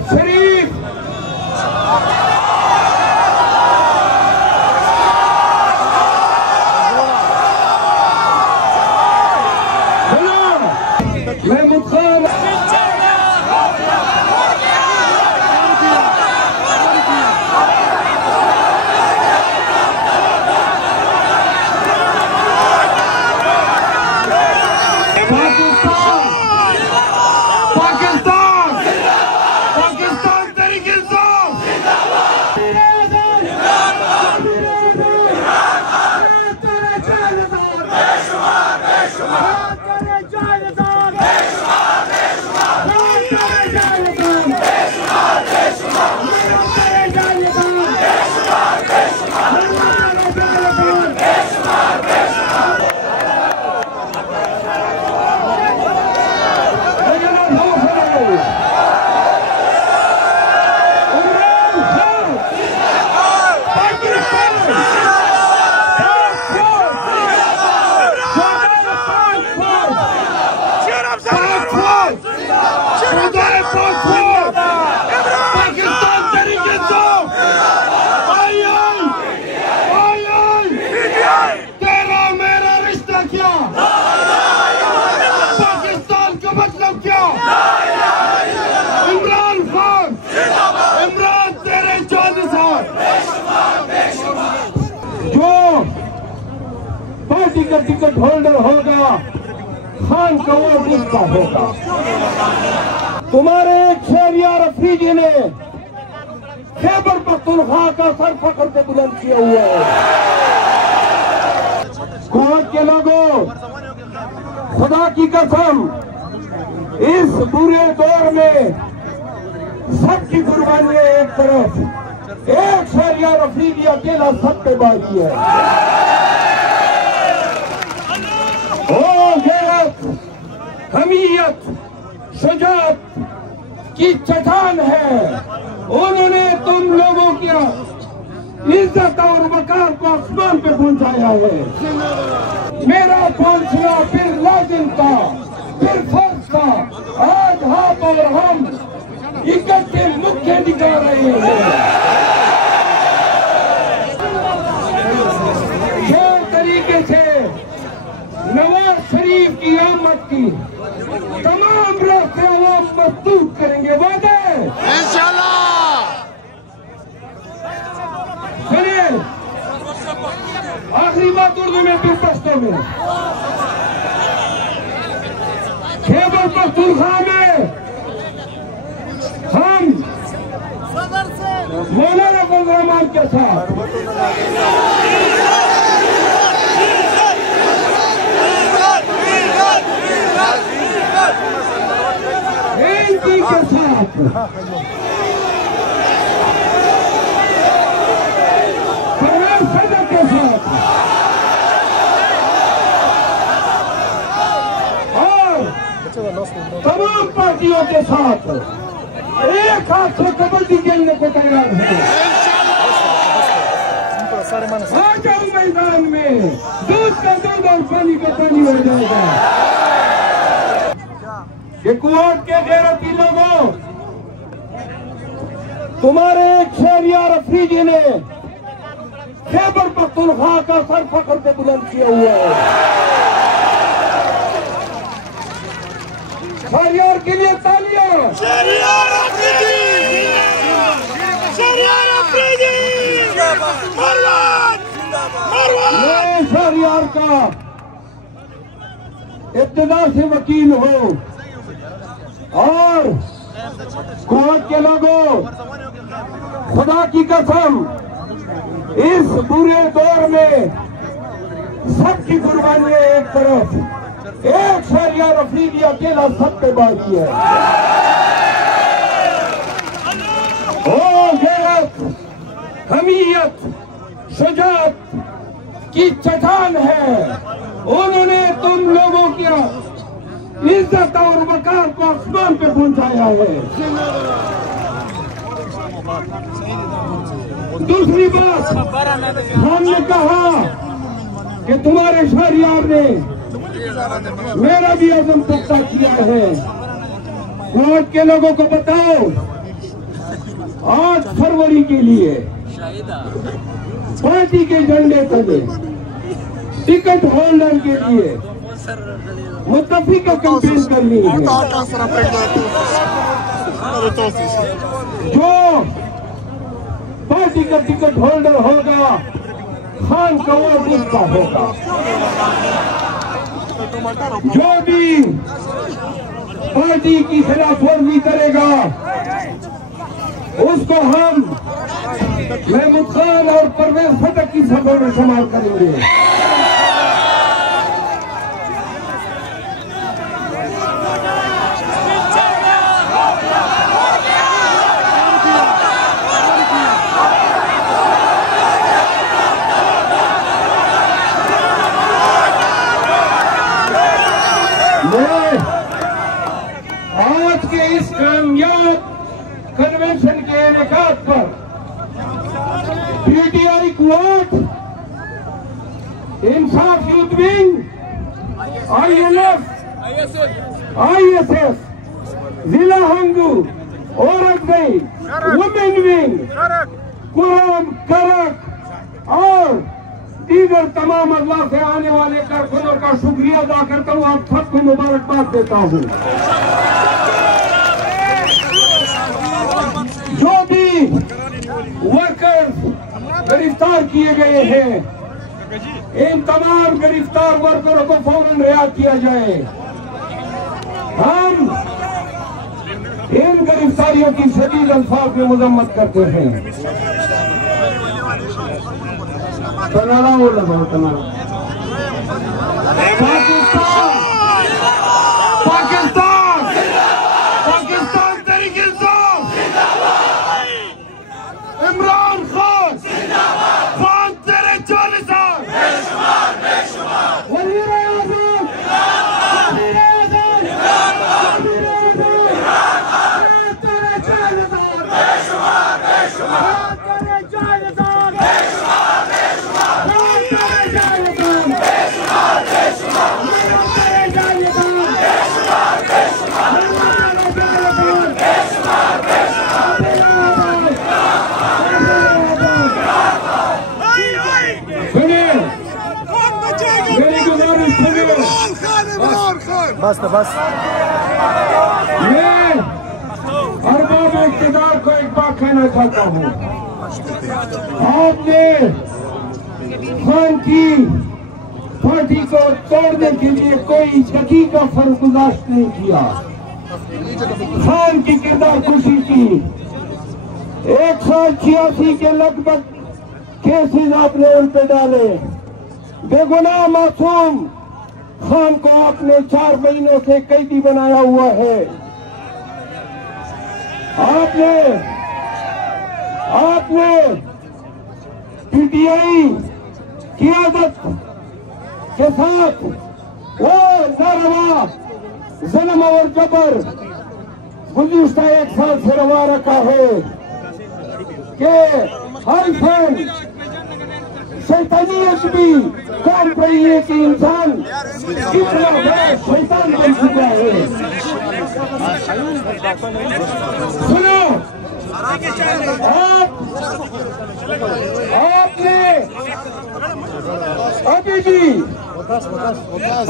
नवाज शरीफ महमूद खान का ticket holder होगा, खान का वोट उसका होगा। तुम्हारे एक शहरियार अफरीदी ने खैबर पख्तूनख्वा का सर फख्र से बुलंद किया हुआ है। कुवैत के लोगों, खुदा की कसम, इस बुरे दौर में सबकी कुर्बानियां एक तरफ, एक शहरियार अफरीदी अकेला सब पे बाकी है। हमीयत, शुजाअत की चट्टान है। उन्होंने तुम लोगों की इज्जत और वकार को आसमान पे पहुंचाया है। मेरा पहुंचना फिर लाजिम था, फिर फर्ज था। आज आप और हम इकट्ठे मुख्य दिखा रहे हैं। जो तरीके से नवाज शरीफ की आमद की तमाम रास्ते आवाम मजबूत करेंगे। वादे इंशाल्लाह। सुनिए, आखिरी बात उर्दू में फिर पश्तो में। खैबर पख्तूनख्वा में हम मौलाना फजल रहमान के साथ के साथ परवेज सदर के साथ और तमाम पार्टियों के साथ एक हाथ से कबड्डी खेलने को तैयार है। आ जाओ मैदान में, दूध का दूध और पानी का पानी हो जाएगा। ये कुवैत के गैरती लोगों, तुम्हारे एक शहरियार अफरीदी ने खैबर पख्तूनख्वा का सर फख्र से बुलंद किया हुआ है। शहरियार के लिए तालियां। शहरियार अफरीदी, शहरियार अफरीदी, मैं शहरियार का इब्तिदा से वकील हूँ और कुवैत के लोगों, खुदा की कसम, इस बुरे दौर में सबकी कुर्बानियां एक तरफ, एक शहरियार अफरीदी अकेला सब पे बाकी है। ओ गैरत, हमीयत, शुजाअत की चट्टान है। उन्होंने तुम लोगों की इज्जत और वकार को आसमान पे पहुंचाया है। दूसरी बात, हमने कहा कि तुम्हारे शहरियार ने मेरा भी अज़म पुख्ता किया है। कुवैत के लोगों को बताओ, के लिए, पार्टी के झंडे तले, टिकट होल्डर के लिए मुत्तफिका कैंपेन करनी है। जो पार्टी का टिकट होल्डर होगा, खान का वोट उसका होगा। जो भी पार्टी की खिलाफ वर्जी करेगा, उसको हम महमूद खान और परवेज फटक की सभा में शामिल करेंगे। आज के इस कामयाब कन्वेंशन के इनेकाद पर पीटीआई क्वाड, इंसाफ यूथ विंग, INF, ISF, जिला हंगू, औरत विंग, वुमेन विंग, कुरान करक और दीगर तमाम अल्लाह से आने वाले कारकुनों का शुक्रिया अदा करता हूँ। आप सबको मुबारकबाद देता हूँ। जो भी वर्कर्स गिरफ्तार किए गए हैं, इन तमाम गिरफ्तार वर्करों को फौरन रिहा किया जाए। हम इन गिरफ्तारियों की शदीद अल्फाज में मजम्मत करते हैं। पाकिस्तान तरीके इंसाफ, इमरान खान खान तेरे 40 साल, वज़ीर आज़म, तेरे 40 बस तो बस। मैं अरबाब इक़्तिदार को एक बात कहना चाहता हूँ। आपने खान की पार्टी को तोड़ने के लिए कोई दकीका फर्गुजाश्त नहीं किया। खान की किरदार खुशी की 186 के लगभग केसेस आपने उन पे डाले। बेगुनाह मासूम खान को आपने 4 महीनों से कैदी बनाया हुआ है। आपने पीटीआई क़ियादत के साथ वो नारवा जुल्म और जबर गुज़िश्ता 1 साल से रवा रखा है कि हर फैन शैतानियत भी काम रही है कि इंसान कितना बड़ा शैतान बन चुका है। सुनो, आपने अभी भी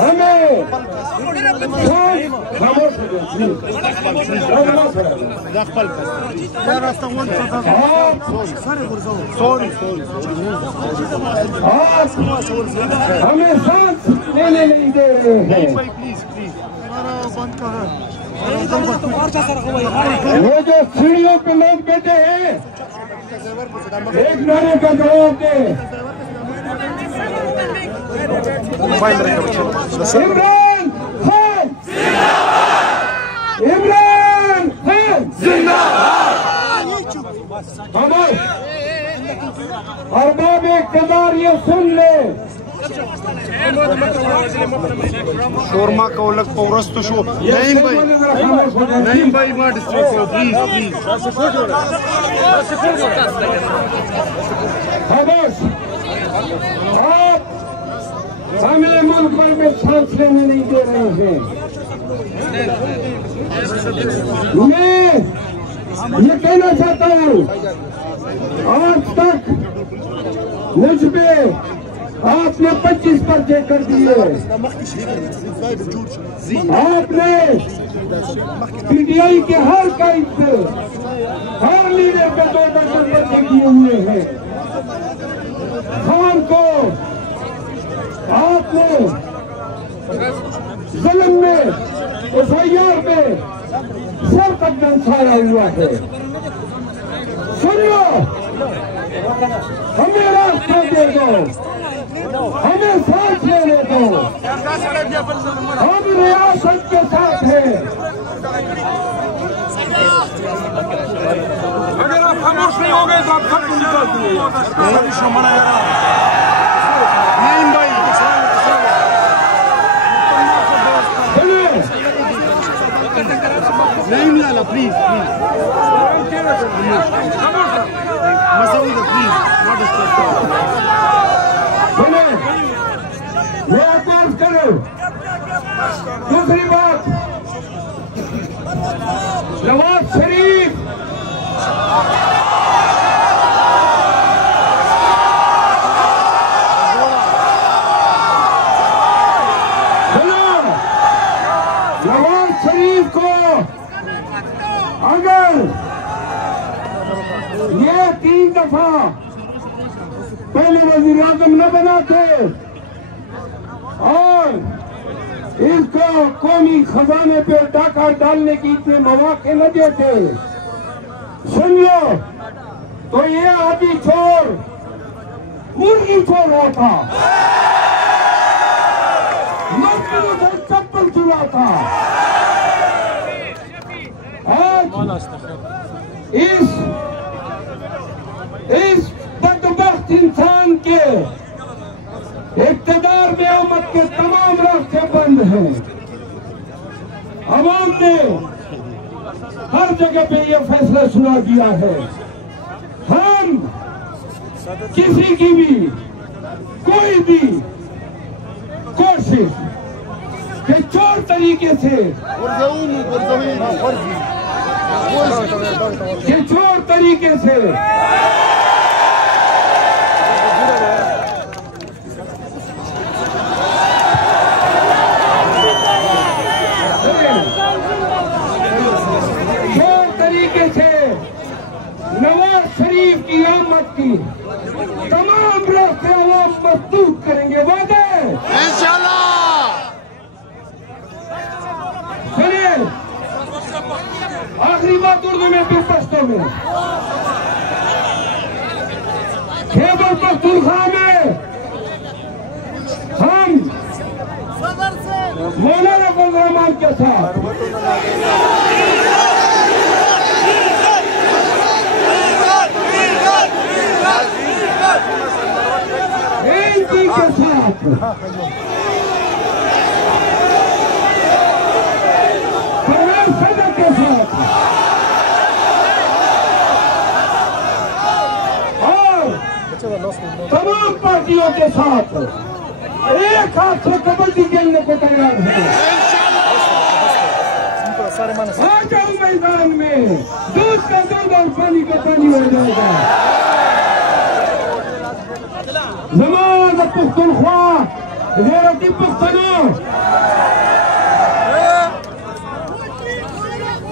हमें हमें सांस लेने नहीं दे रहे हैं। वो जो सीढ़ियों पे लोग बैठे हैं, एक नारे का जवाब दे। इमरान खान जिंदाबाद, इमरान खान जिंदाबाद। अरबाब इक़्तिदार ये सुन ले। शोरमा का लग पौरस तो शो नहीं भाई मां डिस्ट्रिक्ट प्लीज आप हमें मुल्क भर में सांस लेने नहीं दे रहे हैं। मैं ये कहना चाहता हूँ आज तक मुझ पे आपने 25 पर्चे कर दिए। आपने पीटीआई के हर कैद से हर लीडर पे 2 दर्जन पर्चे किए हुए हैं। खान को आपने जुल्म में FIR में सर तक दंसाया हुआ है। सुनो, हमें रास्ता दे दो, हमें सांस लेने दो, हम रियासत के साथ हैं। अगर आप खामोश नहीं हो गए तो आप सब निकाल नहीं मिला प्लीज मसूद प्लीज नॉट सुने, मैं अर्ज करूं। दूसरी बात, नवाज शरीफ को अगर ये 3 दफा पहले वजीर आजम न बनाते और इसको कौमी खजाने पे डाका डालने की इतने मौके न देते, सुन लो, तो ये आदि चोर मुर्गी चोर होता, मजदूरों से चप्पल चुराता। इस बदबख्त इंसान के इक़्तिदार में आमद के तमाम रास्ते बंद हैं। अवाम ने हर जगह पे ये फैसला सुना दिया है। हम किसी की भी कोई भी कोशिश के चोर तरीके से नवाज शरीफ की आमद की तमाम रास्ते वो मजबूत करेंगे। वादे इंशाल्लाह। सुनिए, आखिरी बात उर्दू में फिर पश्तो में। खैबर पख्तूनख्वा में हम मौलाना फजल रहमान के साथ एनटी के साथ परवेज सदर के साथ और तमाम पार्टियों के साथ एक हाथ से कबड्डी खेलने को तैयार है। आ जाओ मैदान में, दूध का दूध और पानी का पानी हो जाएगा। नमाज पुख्तनख्वा गैरती पुख्तनों,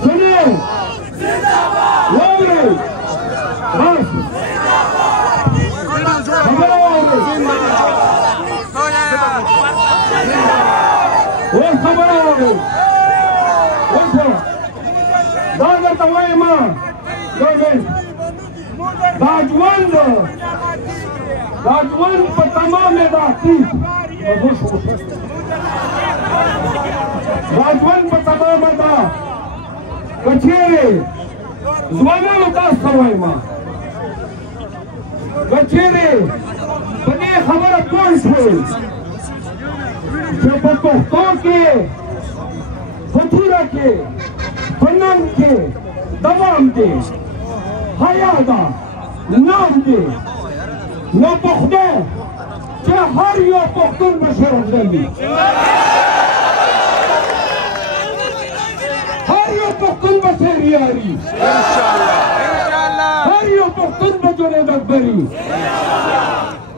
सुनिए, वो खबर हो गई। दादा तवाई माँ राजवन पर तमाम राजवन पर तमाम कचेरे ज़माना उदास तवाई माँ कचेरे बने खबर कौन थे जो पुख्तों के फतूरा के फनन के दवाम दे हयादा नाम दे न पुख्तो के हर यो पुख्तून बशर अफजली हर यो पुख्तून बशर यारी हर यो पुख्तून